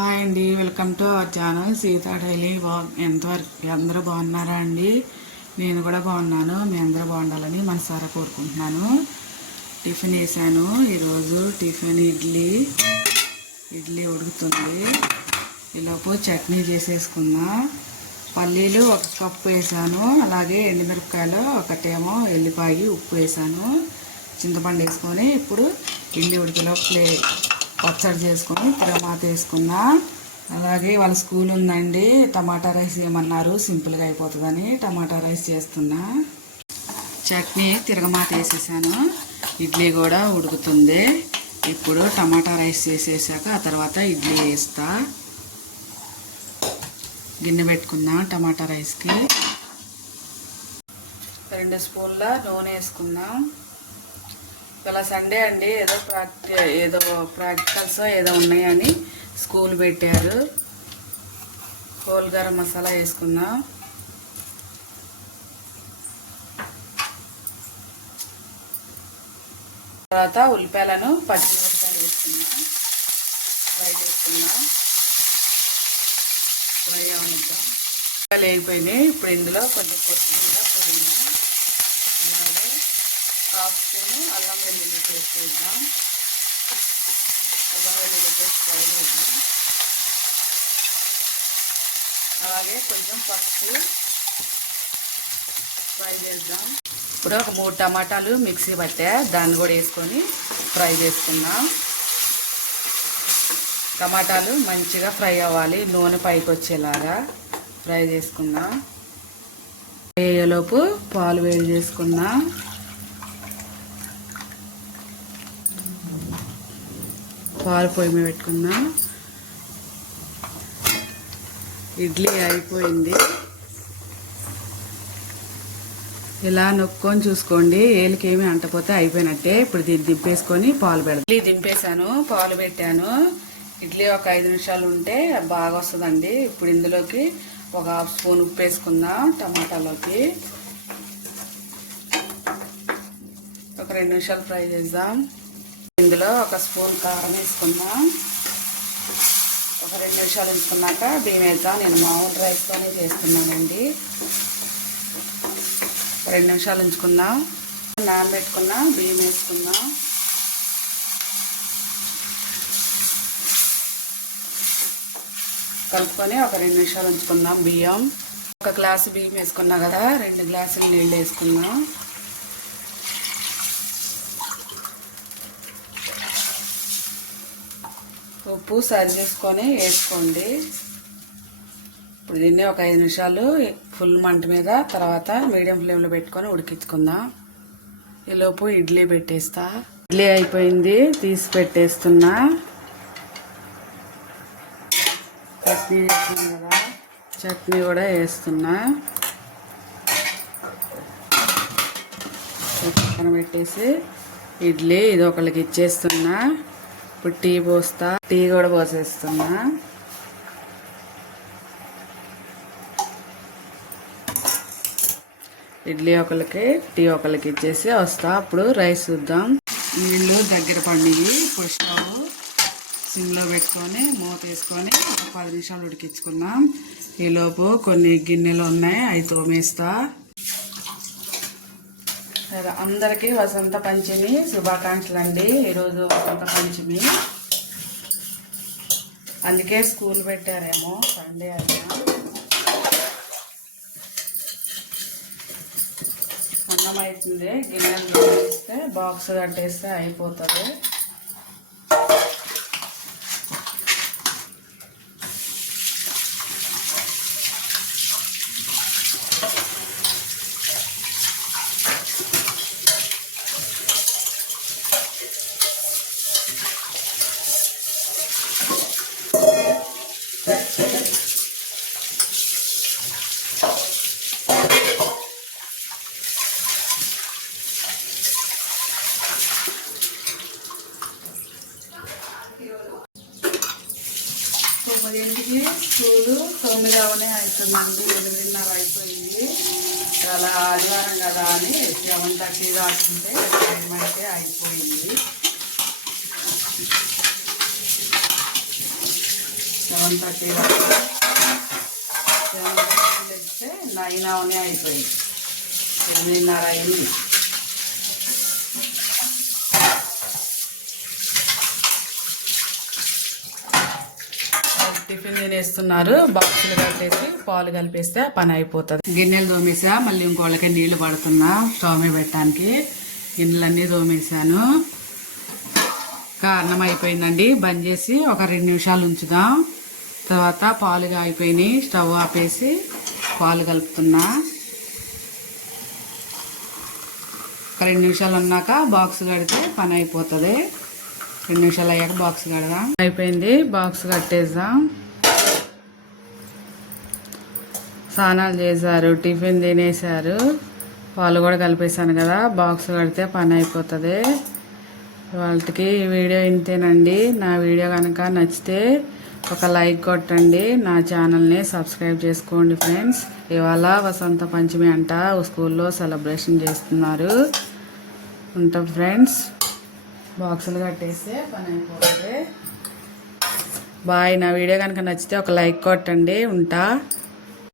Hi అండి, welcome to our channel Sita daily vlog. ఎంతవరకు అందరూ బాగున్నారా అండి? నేను కూడా బాగున్నాను. మీ అందరూ బాగుండాలని మనసారా కోరుకుంటున్నాను. టిఫిన్ వేసాను. ఈరోజు టిఫిన్ ఇడ్లీ ఉడుకుతుంది. ఈలోపు చట్నీ చేసేసుకున్నా. పల్లీలు 1 కప్పు వేసాను. అలాగే ఎండుమిరపకాయలు ఒకటేమో, ఎల్లిపాయ, ఉప్పు వేసాను. చింతపండు వేసుకొని ఇప్పుడు ఇడ్లీ ఉడికేలోపు పచ్చడి చేసుకొని తిరగమాత వేసుకున్నా. అలాగే వాళ్ళ స్కూల్ ఉందండి, టమాటా రైస్ ఏమన్నారు, సింపుల్గా అయిపోతుందని టమాటా రైస్ చేస్తున్నా. చట్నీ తిరగమాత వేసేసాను. ఇడ్లీ కూడా ఉడుకుతుంది. ఇప్పుడు టమాటా రైస్ చేసేసాక ఆ తర్వాత ఇడ్లీ వేస్తా. గిన్నె పెట్టుకున్నా. టమాటా రైస్కి 2 స్పూన్ల నూనె వేసుకున్నా. ఇలా సండే అండి, ఏదో ప్రాక్టికల్స్ ఏదో ఉన్నాయని స్కూల్ పెట్టారు. హోల్ గరం మసాలా వేసుకున్నా. తర్వాత ఉల్లిపాయలను పచ్చిమిరపకాయలు వేసుకున్నా. ఫ్రై చేసుకున్నా. ఫ్రై అవనిద్దాం. ఉల్లిపాయలు వేగిపోయినాయి. ఇప్పుడు ఇందులో కొంచెం కొత్తిమీర, పుదీనా, అలాగే 1/2 స్పూన్ అల్లం వెల్లుల్లి పేస్ట్ వేద్దాం. అల్లం వెల్లుల్లి పేస్ట్ ఫ్రై చేద్దాం. అలాగే కొంచెం పసుపు ఫ్రై చేద్దాం. ఇప్పుడు ఒక 3 టమాటాలు మిక్సీ పట్టా, దాన్ని కూడా వేసుకొని ఫ్రై చేసుకుందాం. టమాటాలు మంచిగా ఫ్రై అవ్వాలి, నూనె పైకి వచ్చేలాగా ఫ్రై చేసుకుందాం. అయ్యేలోపు పాలు వేడి చేసుకుందాం. పాలు పొయ్యి మీద పెట్టుకుందాం. ఇడ్లీ అయిపోయింది. ఇలా నొక్కొని చూసుకోండి, ఏలికేమీ అంటపోతే అయిపోయినట్టే. ఇప్పుడు దీన్ని దింపేసుకొని పాలు పెడతాం. ఇడ్లీ దింపేశాను, పాలు పెట్టాను. ఇడ్లీ ఒక 5 నిమిషాలు ఉంటే బాగా వస్తుందండి. ఇప్పుడు ఇందులోకి ఒక 1/2 స్పూన్ ఉప్పు వేసుకుందాం. టమాటాలోకి ఒక 2 నిమిషాలు ఫ్రై చేద్దాం. ఇందులో 1 స్పూన్ కారం వేసుకుందాం. ఒక 2 నిమిషాలు ఉంచుకున్నాక బియ్యం వేద్దాం. నేను మామూలు రైస్తోనే చేస్తున్నానండి. 2 నిమిషాలు ఉంచుకుందాం. నానబెట్టుకున్న బియ్యం వేసుకుందాం. కలుపుకొని ఒక 2 నిమిషాలు ఉంచుకుందాం. బియ్యం 1 గ్లాసు బియ్యం వేసుకున్నా కదా, 2 గ్లాసులు నీళ్ళు వేసుకుందాం. ఉప్పు సరి చేసుకొని వేసుకోండి. ఇప్పుడు దీన్ని ఒక 5 నిమిషాలు ఫుల్ మంట మీద, తర్వాత మీడియం ఫ్లేమ్లో పెట్టుకొని ఉడికించుకుందాం. ఈలోపు ఇడ్లీ పెట్టేస్తా. ఇడ్లీ అయిపోయింది, తీసి పెట్టేస్తున్నా. చట్నీ వేసుకున్నాం కదా, చట్నీ కూడా వేస్తున్నా. పక్కన పెట్టేసి ఇడ్లీ ఇది ఒకళ్ళకి ఇచ్చేస్తున్నా. ఇప్పుడు టీ పోస్తా. టీ కూడా పోసేస్తున్నా. ఇడ్లీ ఒకళ్ళకి, టీ ఒకళ్ళకి ఇచ్చేసి వస్తా. అప్పుడు రైస్ చూద్దాం. నీళ్ళు దగ్గర పండిగి ఇప్పుడు స్టవ్ సిమ్లో పెట్టుకొని మూత వేసుకొని ఒక 10 నిమిషాలు ఉడికించుకుందాం. ఈలోపు కొన్ని గిన్నెలు ఉన్నాయి, అవి తోమేస్తా. అందరికీ వసంత పంచమి శుభాకాంక్షలు అండి. ఈరోజు వసంత పంచమి, అందుకే స్కూల్ పెట్టారేమో సండే అయినా. అన్నం అవుతుంది, గిన్నెలు వేస్తే బాక్స్ కట్టేస్తే అయిపోతుంది. ఇంటికి స్కూలు 9 అవనే అవుతుందండి. 8:30 అయిపోయింది. అలా ఆదివారం కదా అని 7:30 దాకుంటే టైం అయితే అయిపోయింది. 7:30 తెస్తే 9 అవనే అయిపోయింది. 8:30 అయింది. టిఫిన్ తినేస్తున్నారు. బాక్సులు కట్టేసి పాలు కలిపేస్తే పని అయిపోతుంది. గిన్నెలు తోమేసా, మళ్ళీ ఇంకోళ్ళకి నీళ్లు పడుతున్నా స్టవ్ మీద పెట్టడానికి. గిన్నెలన్నీ తోమేసాను. కారణం అయిపోయిందండి, బంద్ చేసి ఒక 2 నిమిషాలు ఉంచుదాం. తర్వాత పాలుగా అయిపోయినాయి, స్టవ్ ఆపేసి పాలు కలుపుతున్నా. ఒక 2 నిమిషాలు ఉన్నాక బాక్స్ కడితే పని అయిపోతుంది. 2 నిమిషాలు అయ్యాక బాక్స్ కడదాం. అయిపోయింది, బాక్స్ కట్టేద్దాం. స్నానాలు చేశారు, టిఫిన్ తినేశారు, పాలు కూడా కలిపేశాను కదా. బాక్స్ కడితే పని అయిపోతుంది. వాళ్ళకి ఈ వీడియో ఇంతేనండి. నా వీడియో కనుక నచ్చితే ఒక లైక్ కొట్టండి. నా ఛానల్ని సబ్స్క్రైబ్ చేసుకోండి ఫ్రెండ్స్. ఇవాళ వసంత పంచమి అంట, స్కూల్లో సెలబ్రేషన్ చేస్తున్నారు. ఉంటాం ఫ్రెండ్స్. బాక్సులు కట్టేస్తే పని అయిపోతుంది. బాయ్. నా వీడియో కనుక నచ్చితే ఒక లైక్ కొట్టండి. ఉంటా.